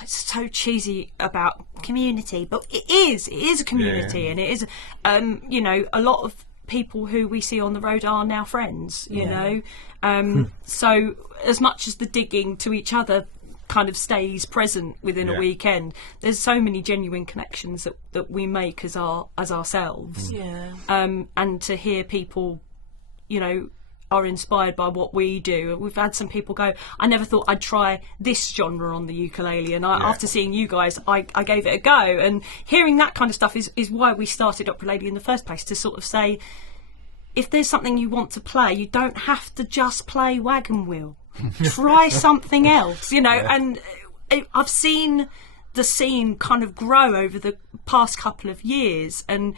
it's so cheesy about community, but it is a community, and it is, a lot of people who we see on the road are now friends, so as much as the digging to each other kind of stays present within a weekend. There's so many genuine connections that we make as ourselves. Yeah. And to hear people, you know, are inspired by what we do. We've had some people go, I never thought I'd try this genre on the ukulele, and after seeing you guys, I gave it a go. And hearing that kind of stuff is why we started Opera-lele in the first place, to sort of say, if there's something you want to play, you don't have to just play Wagon Wheel. Try something else, you know. And I've seen the scene kind of grow over the past couple of years, and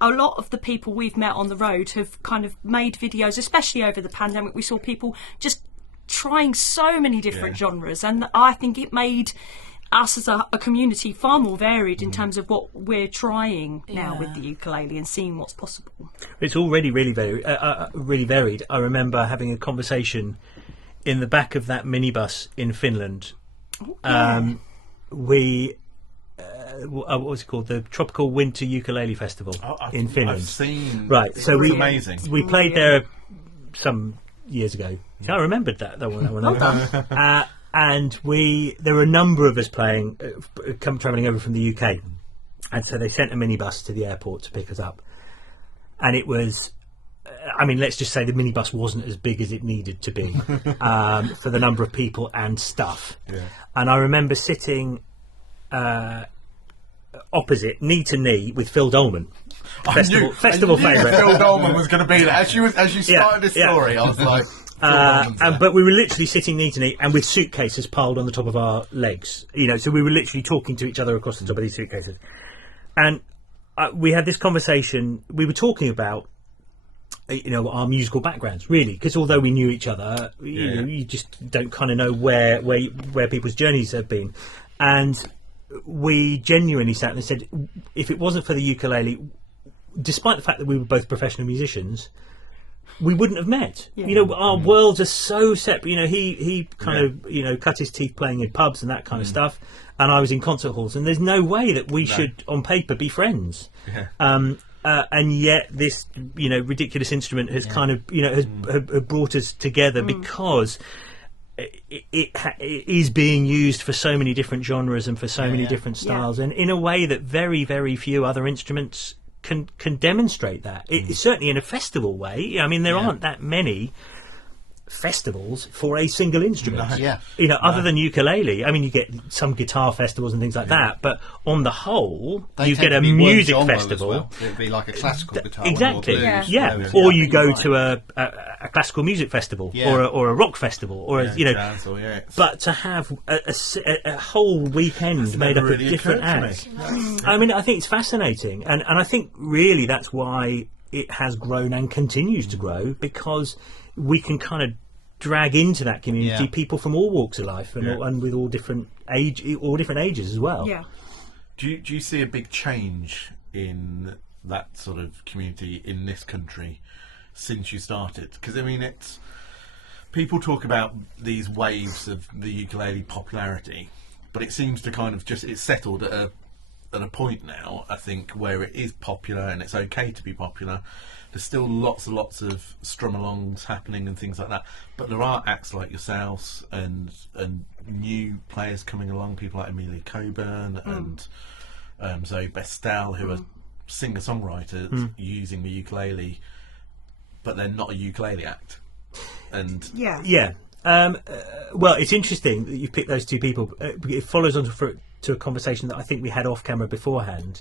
a lot of the people we've met on the road have kind of made videos, especially over the pandemic. We saw people just trying so many different genres, and I think it made us as a community far more varied in terms of what we're trying now with the ukulele and seeing what's possible. It's already really varied. I remember having a conversation in the back of that minibus in Finland. What was it called? The Tropical Winter Ukulele Festival in Finland. I've seen. Right, so we amazing. We played there some years ago. I remembered that one. And there were a number of us playing, travelling over from the UK, and so they sent a minibus to the airport to pick us up, and it was. I mean, let's just say the minibus wasn't as big as it needed to be for the number of people and stuff. Yeah. And I remember sitting opposite, knee to knee, with Phil Dolman, festival favourite. Phil Dolman was going to be there. As you started this story, I was like. But we were literally sitting knee to knee and with suitcases piled on the top of our legs. You know, so we were literally talking to each other across the top of these suitcases. And we had this conversation. We were talking about, you know, our musical backgrounds, really, because although we knew each other, you know, you just don't kind of know where people's journeys have been. And we genuinely sat and said, if it wasn't for the ukulele, despite the fact that we were both professional musicians, we wouldn't have met. You know, our worlds are so separate. You know, he kind of, you know, cut his teeth playing in pubs and that kind of stuff, and I was in concert halls, and there's no way that we should, on paper, be friends. And yet this, you know, ridiculous instrument has kind of, you know, has brought us together because it is being used for so many different genres and for so many different styles, and in a way that very, very few other instruments can demonstrate that. It's certainly in a festival way. I mean, there aren't that many festivals for a single instrument. You know, other than ukulele. I mean, you get some guitar festivals and things like that, but on the whole, you get a music festival. Well. It'd be like a classical guitar. Exactly. Or you go to a classical music festival or a rock festival, or you know. But to have a whole weekend made up of different acts. I mean, I think it's fascinating, and I think really that's why it has grown and continues to grow, because we can kind of drag into that community people from all walks of life and with all different ages as well. Do you see a big change in that sort of community in this country since you started? Because I mean, it's people talk about these waves of the ukulele popularity, but it seems to kind of it's settled at a point now, I think, where it is popular and it's okay to be popular. There's still lots and lots of strum-alongs happening and things like that, but there are acts like yourselves and new players coming along, people like Amelia Coburn and Zoe Bestel, who are singer-songwriters using the ukulele, but they're not a ukulele act. And well, it's interesting that you've picked those two people. It follows on to a conversation that I think we had off camera beforehand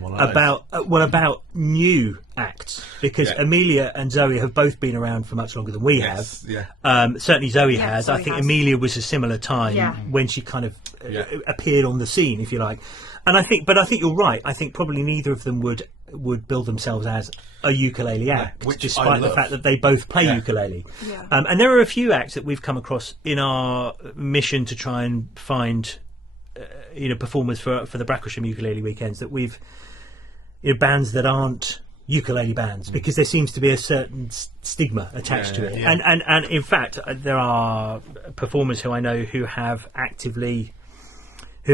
about new acts, because Amelia and Zoe have both been around for much longer than we have. Certainly Zoe has. I think Amelia was a similar time when she kind of appeared on the scene, if you like. And I think you're right. I think probably neither of them would bill themselves as a ukulele act, despite the fact that they both play ukulele. And there are a few acts that we've come across in our mission to try and find performers for the Bracklesham ukulele weekends, that we've bands that aren't ukulele bands, because there seems to be a certain stigma attached to it. And in fact, there are performers who I know who have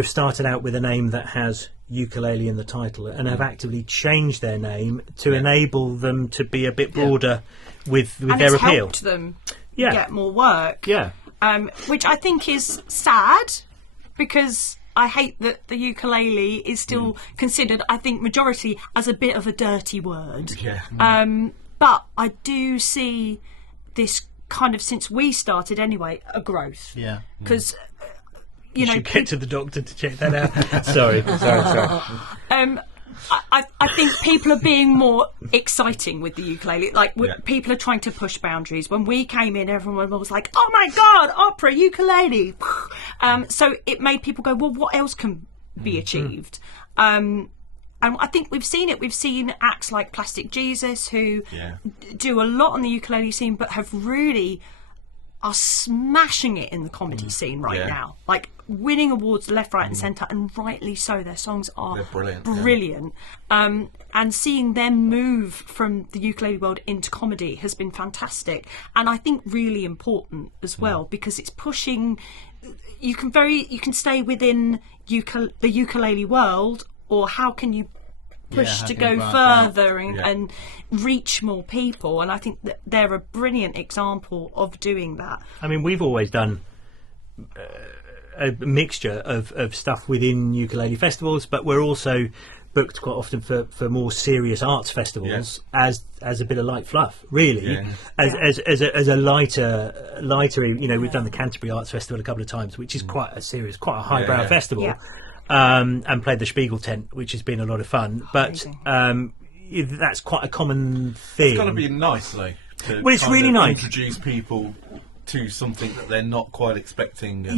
started out with a name that has ukulele in the title and have actively changed their name to enable them to be a bit broader with their appeal. Helped them get more work. which I think is sad because I hate that the ukulele is still considered, I think, majority as a bit of a dirty word. Yeah. But I do see this kind of, since we started anyway, a growth. Yeah. Because, You should get to the doctor to check that out. sorry. I think people are being more exciting with the ukulele. Like, people are trying to push boundaries. When we came in, everyone was like, "Oh my god, opera, ukulele!" So it made people go, "Well, what else can be achieved?" And I think we've seen it. We've seen acts like Plastic Jesus who do a lot on the ukulele scene, but have really are smashing it in the comedy scene right now. Like, winning awards left, right and centre, and rightly so. Their songs are brilliant. And seeing them move from the ukulele world into comedy has been fantastic, and I think really important as well, because it's pushing. You can stay within the ukulele world, or how can you push to go further and reach more people? And I think that they're a brilliant example of doing that. I mean, we've always done a mixture of stuff within ukulele festivals, but we're also booked quite often for more serious arts festivals as a bit of light fluff, really. As a lighter, we've done the Canterbury Arts Festival a couple of times, which is quite a serious, quite a highbrow festival. And played the Spiegel tent, which has been a lot of fun. But that's quite a common thing. It's got to be nice, though. Well, it's really nice. Introduce people to something that they're not quite expecting.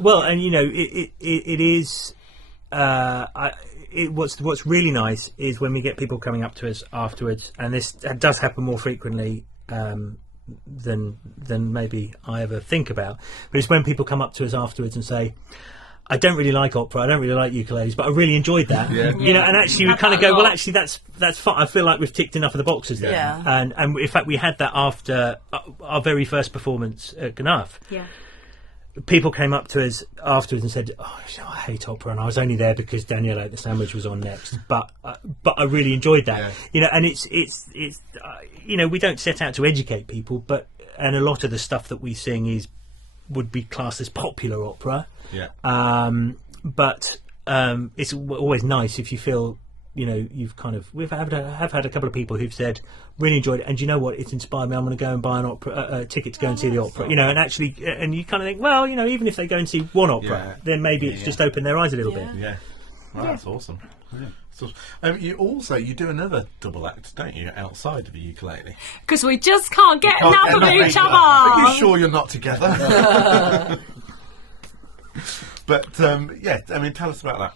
Well, and it is. What's really nice is when we get people coming up to us afterwards, and this does happen more frequently than maybe I ever think about. But it's when people come up to us afterwards and say, "I don't really like opera, I don't really like ukuleles, but I really enjoyed that." And actually we kind of go, well, actually that's fine. I feel like we've ticked enough of the boxes there. And in fact we had that after our very first performance at Gnaff. People came up to us afterwards and said, "Oh, I hate opera, and I was only there because Danielle Ate the Sandwich was on next, but I really enjoyed that." And it's we don't set out to educate people, and a lot of the stuff that we sing would be classed as popular opera. But it's always nice if you feel, you've kind of. Have had a couple of people who've said, "Really enjoyed it, and you know what? It's inspired me. I'm going to go and buy an opera ticket to go and see the opera." And actually, and you kind of think, well, even if they go and see one opera, then maybe it's just opened their eyes a little bit. Well, that's awesome. So, you do another double act, don't you, outside of the ukulele? Because we just can't get enough of each other. Are you sure you're not together? But tell us about that.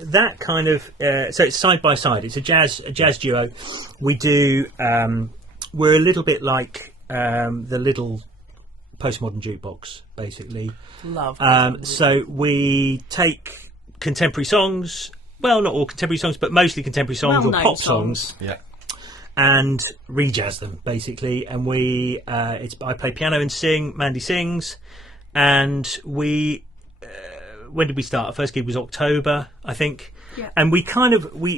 That kind of so it's side by side. It's a jazz duo. We do. We're a little bit like the little postmodern jukebox, basically. Love. So we take contemporary songs. Well, not all contemporary songs, but mostly contemporary songs or pop songs. And re-jazz them, basically. And I play piano and sing. Mandy sings. And we, when did we start? Our first gig was October, I think. And we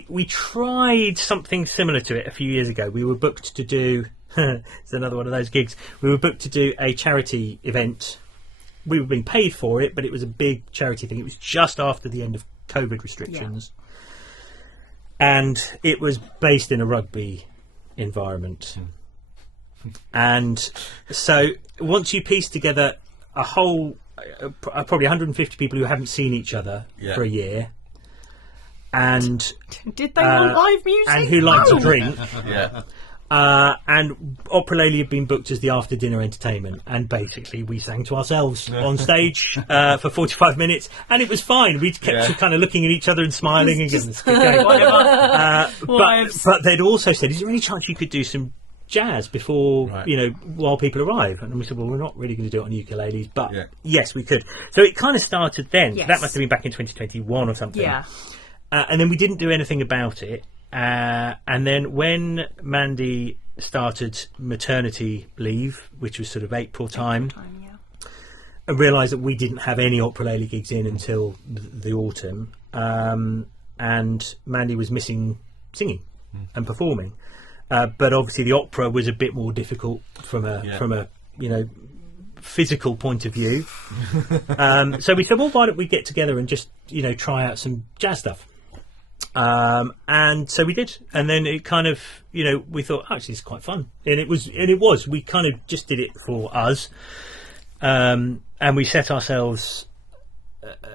we tried something similar to it a few years ago. We were booked to do, it's another one of those gigs. We were booked to do a charity event. We were being paid for it, but it was a big charity thing. It was just after the end of COVID restrictions. And it was based in a rugby environment. And so once you piece together a whole probably 150 people who haven't seen each other for a year, and did they want live music and who like to drink, and Opera-lele had been booked as the after dinner entertainment, and basically we sang to ourselves on stage for 45 minutes, and it was fine. We kept kind of looking at each other and smiling and getting but they'd also said, "Is there any chance you could do some jazz before while people arrive?" And we said, "Well, we're not really going to do it on ukuleles, but yes, we could." So it kind of started then. That must have been back in 2021 or something. And then we didn't do anything about it. And then when Mandy started maternity leave, which was sort of April time, and realised that we didn't have any Opera-lele gigs in until the autumn, and Mandy was missing singing and performing. but obviously the opera was a bit more difficult from a physical point of view. So we said, well, why don't we get together and just try out some jazz stuff. And so we did, and then it kind of we thought, actually it's quite fun, and it was we kind of just did it for us, and we set ourselves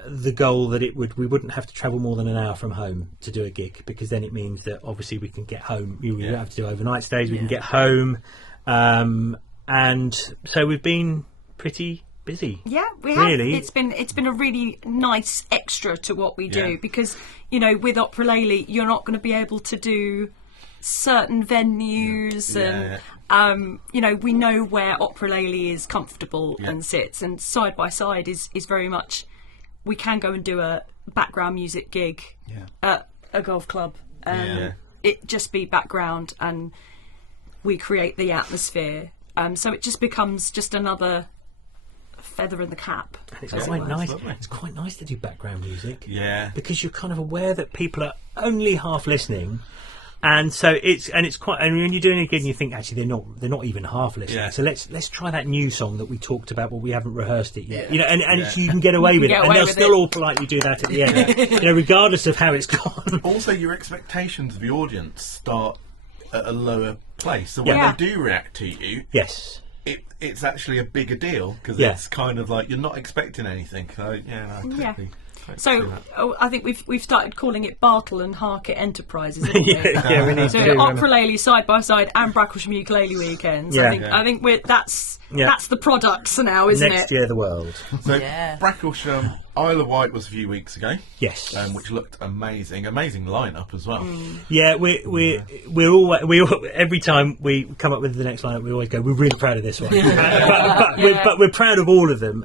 the goal that we wouldn't have to travel more than an hour from home to do a gig, because then it means that obviously we can get home. We don't have to do overnight stays. We can get home, and so we've been pretty busy. Yeah, we have. Really. It's been a really nice extra to what we do, because with Opera-lele you're not going to be able to do certain venues, and we know where Opera-lele is comfortable and sits, and side by side is very much, we can go and do a background music gig at a golf club, it just be background, and we create the atmosphere, so it just becomes just another feather in the cap. It's quite nice. It's quite nice to do background music. Yeah. Because you're kind of aware that people are only half listening, and so it's quite. And when you're doing a gig, and you think actually they're not even half listening. Yeah. So let's try that new song that we talked about, but we haven't rehearsed it yet. And you can get away with it, and they'll still all politely do that at the end, regardless of how it's gone. Also, your expectations of the audience start at a lower place, so when they do react to you, yes. It's actually a bigger deal, because it's kind of like you're not expecting anything. So totally. So I think we've started calling it Bartle and Harkett Enterprises, haven't we? we need So to do Opera-lele side by side and Bracklesham Ukulele Weekends. Yeah. I think that's the products now, isn't Next it? year, the world. So Bracklesham, Isle of Wight was a few weeks ago. Yes. Which looked amazing lineup as well. Yeah, we're all every time we come up with the next lineup, we always go, we're really proud of this one, but we're proud of all of them.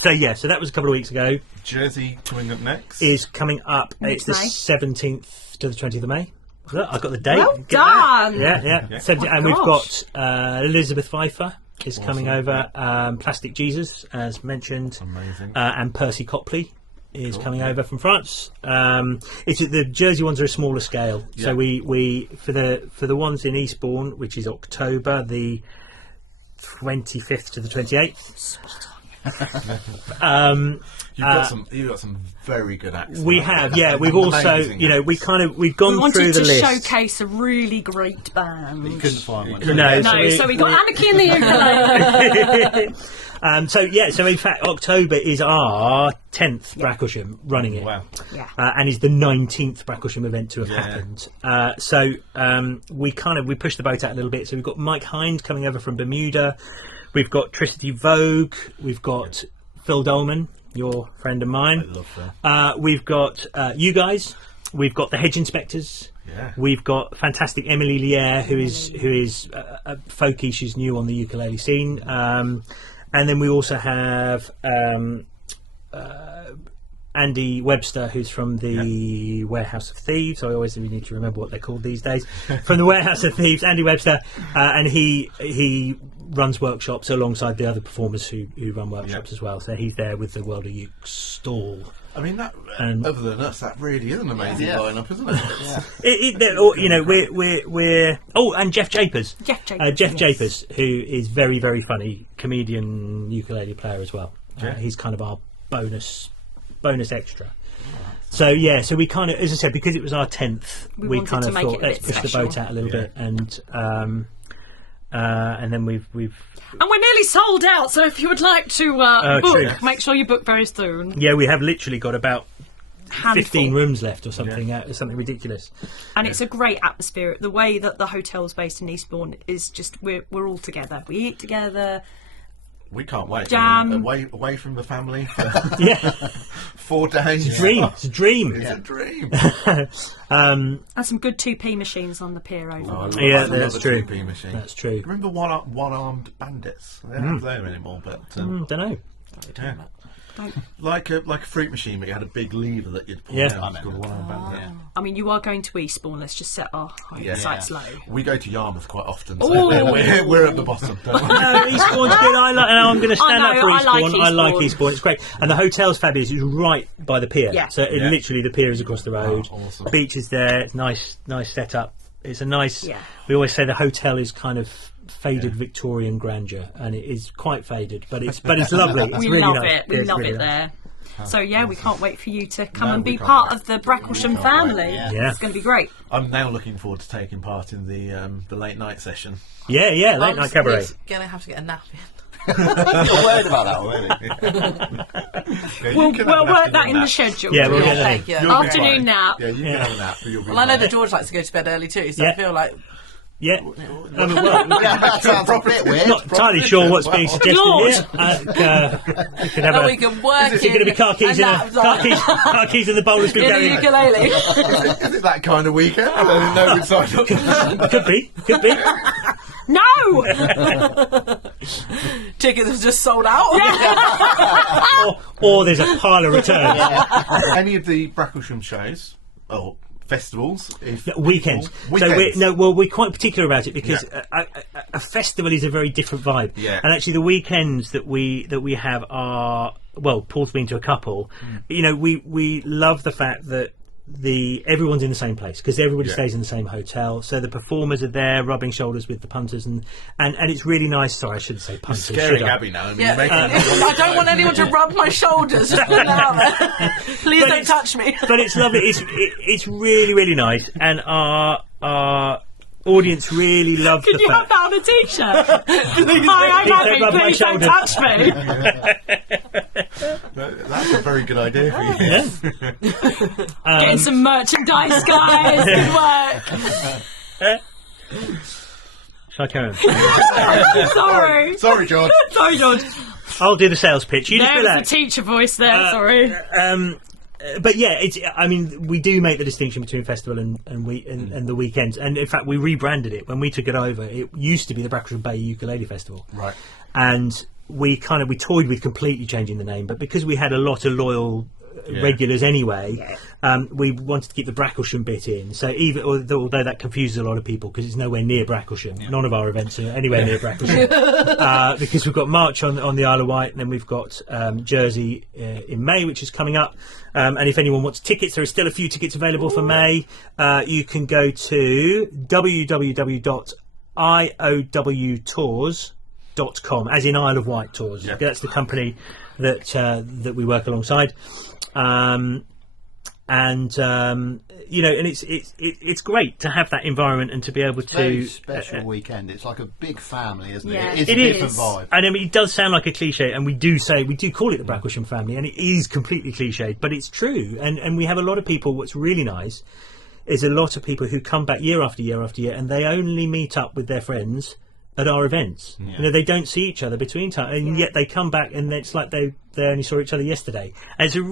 So that was a couple of weeks ago. Jersey coming up next. Is coming up. It's the 17th to the 20th of May. Look, I've got the date. Well done. Yeah. And we've got Elizabeth Pfeiffer is coming over. Plastic Jesus, as mentioned. Amazing. And Percy Copley is coming over from France. The Jersey ones are a smaller scale. So we for the ones in Eastbourne, which is October the 25th to the 28th. You've got some very good acts. We have, We've also, we've gone through the list. We wanted to showcase a really great band. But you couldn't find one. So we got Anarchy in the Ukulele. So in fact, October is our 10th Bracklesham running it. Wow. Yeah. And is the 19th Bracklesham event to have happened. We pushed the boat out a little bit. So we've got Mike Hind coming over from Bermuda. We've got Tricity Vogue. We've got Phil Dolman, your friend of mine. I love Phil. We've got you guys. We've got the Hedge Inspectors. Yeah. We've got fantastic Emily Lier, who is a folkie. She's new on the ukulele scene. And then we also have Andy Webster, who's from the Warehouse of Thieves. I always need to remember what they're called these days. From the Warehouse of Thieves, Andy Webster, and he runs workshops alongside the other performers who run workshops as well. So he's there with the World of Uke stall. I mean, other than us, that really is an amazing lineup, isn't it? And Jeff Japers. Jeff Japers, who is very, very funny comedian, ukulele player as well. He's kind of our bonus extra. So we kind of, as I said, because it was our 10th, we kind of thought, let's push the boat out a little bit, and then we've and we're nearly sold out. So if you would like to book, make sure you book very soon. Yeah, we have literally got about 15 rooms left or something, something ridiculous. And it's a great atmosphere. The way that the hotel's based in Eastbourne is just we're all together. We eat together. We can't wait. Jam. Away from the family for 4 days. It's a dream. It's a dream. It's a dream. And some good 2p machines on the pier over there. That's true. 2p machine. That's true. Remember one-armed bandits? They don't have them anymore, but don't know. Like a fruit machine, but you had a big lever that you'd pull down. It's called a one-armed bandit. I mean, you are going to Eastbourne. Let's just set our sights low. We go to Yarmouth quite often, so we're at the bottom. No, Eastbourne's good. I'm going to stand up for Eastbourne. I like Eastbourne. It's great, and the hotel's fabulous. It's right by the pier, so literally the pier is across the road. Awesome. Beach is there. It's nice setup. It's a nice. Yeah. We always say the hotel is kind of faded Victorian grandeur, and it is quite faded, but it's lovely. It's We really love nice. it. We It's love really it nice. there. So yeah, we can't wait for you to come No, and we be can't part wait. of the Bracklesham We can't wait, family. yeah. It's going to be great. I'm now looking forward to taking part in the late night session. Yeah, late I'm night cabaret. gonna have to get a nap in. You're worried about that already. We'll work that in the schedule. Yeah, we'll Yeah, get that. thank you. You'll be Afternoon fine. nap. Yeah, you can have a nap. But you'll be Well, I know fine. that George likes to go to bed early too, so Yeah. I feel like Yeah. Well, Yeah, that sounds a bit weird. not entirely sure what's being suggested George! here. You can have oh, a. we can work Is it going to be car keys car keys in the bowler's been in a going? ukulele. Is it that kind of weekend? I didn't know we'd signed up. Could be. No! Tickets have just sold out. Or there's a pile of returns. Any of the Bracklesham shows or festivals? If Weekends. Weekends. We're quite particular about it because a festival is a very different vibe. Yeah. And actually, the weekends that we have are, well, Paul's been to a couple. You know, we love the fact that everyone's in the same place because everybody stays in the same hotel. So the performers are there, rubbing shoulders with the punters, and it's really nice. Sorry, I shouldn't say punters. Scaring should I? Abby now. I mean, Yeah. making I don't want anyone to rub my shoulders. Just put it out there. Please But don't it's- touch me. But it's lovely. It's really, really nice, and our audience really love Can the you have fact. that on a t-shirt? Hi, I'm Please don't rub my Abby. Please don't shoulders. touch me. That's a very good idea for you. Yeah. Getting some merchandise, guys. Good work. Shall I carry on? Sorry. Sorry, George. Sorry, George. I'll do the sales pitch. You just There's the relax. teacher voice there. Sorry. But yeah, I mean, we do make the distinction between festival and the weekends. And in fact, we rebranded it when we took it over. It used to be the Bracklesham Bay Ukulele Festival, Right. and we toyed with completely changing the name. But because we had a lot of loyal regulars anyway, we wanted to keep the Bracklesham bit in. So even although that confuses a lot of people because it's nowhere near Bracklesham. None of our events are anywhere near Bracklesham because we've got March on the Isle of Wight, and then we've got Jersey in May, which is coming up. And if anyone wants tickets, there are still a few tickets available for May. You can go to www.iowtours.com, as in Isle of Wight Tours. Yeah. That's the company that we work alongside. You know, and it's great to have that environment and to be able to Very special weekend. It's like a big family, isn't Yeah, it? It's it a different is. vibe. And I mean, it does sound like a cliche, and we do call it the Bracklesham family, and it is completely cliched, but it's true. And we have a lot of people. What's really nice is a lot of people who come back year after year after year, and they only meet up with their friends at our events. You know, they don't see each other between time, and yet they come back, and it's like they only saw each other yesterday. And it's a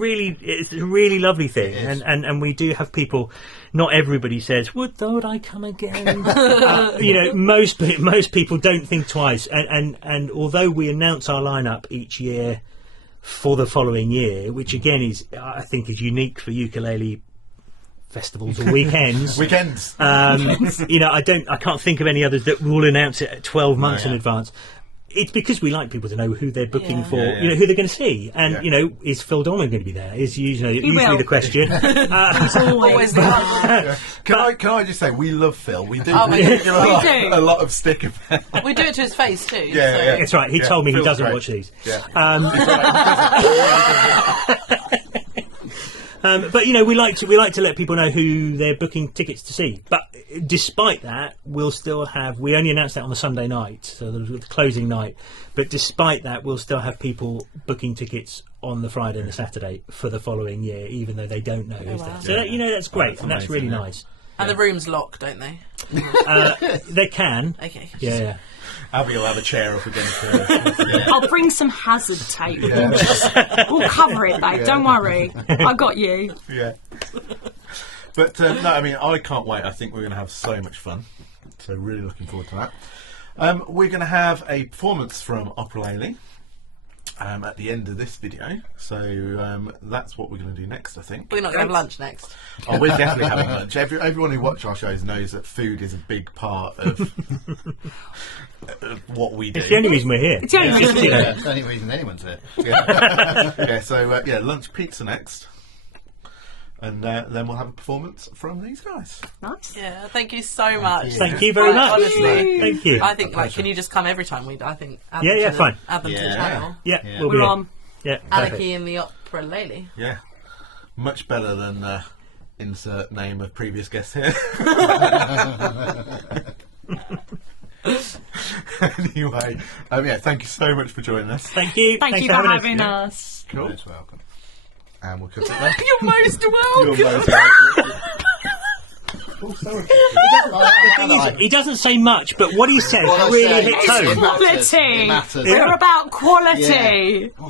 really lovely thing. And we do have people. Not everybody says, "Would I come again?" You know, most people don't think twice. And although we announce our lineup each year for the following year, which again I think is unique for ukulele festivals or weekends. Weekends. You know, I can't think of any others that will announce it 12 months in advance. It's because we like people to know who they're booking for, you know, who they're going to see. And, you know, is Phil Donnan going to be there? Is usually will. the question. Always the answer. Can I just say, we love Phil. We do. Oh, we give him do. a lot of stick about. We do it to his face too. Yeah, so. yeah. That's right. He told me he Phil's doesn't great. watch these. Yeah. But you know, we like to let people know who they're booking tickets to see. But despite that, we'll still have. We only announced that on the Sunday night, so the closing night. But despite that, we'll still have people booking tickets on the Friday and the Saturday for the following year, even though they don't know who's there. So that, you know, that's great, That's and that's really amazing, yeah. nice. And the room's locked, don't they? They can. Okay. Yeah. Abby will have a chair up against her. I'll bring some hazard tape. We'll cover it, babe. Don't worry. I got you. Yeah. But no, I mean, I can't wait. I think we're going to have so much fun. So really looking forward to that. We're going to have a performance from Opera-lele at the end of this video. So that's what we're going to do next, I think. We're not going to have lunch next. Oh, we're definitely having lunch. Everyone who watches our shows knows that food is a big part of what we do. It's the only reason we're here. It's the only reason. Yeah, that's the only reason anyone's here. Yeah. So lunch pizza next. And then we'll have a performance from these guys. Nice. Yeah, thank you so much. Thank you very much. Honestly, Thank you. I think can you just come every time I think. Add Yeah, them yeah, to fine. Add them to the channel. Yeah, Yeah. we'll be We're here. on. Yeah, perfect. Anarchy in the Opera-lele. Yeah, much better than insert name of previous guest here. Anyway, yeah, thank you so much for joining us. Thank you. Thank Thanks you for having having us. us. Cool. Most welcome. And we'll cut it there. You're most welcome. You're most welcome. The thing is, he doesn't say much, but what he says What I really say hits is home. it matters. Quality. It matters. We're about quality. Oh,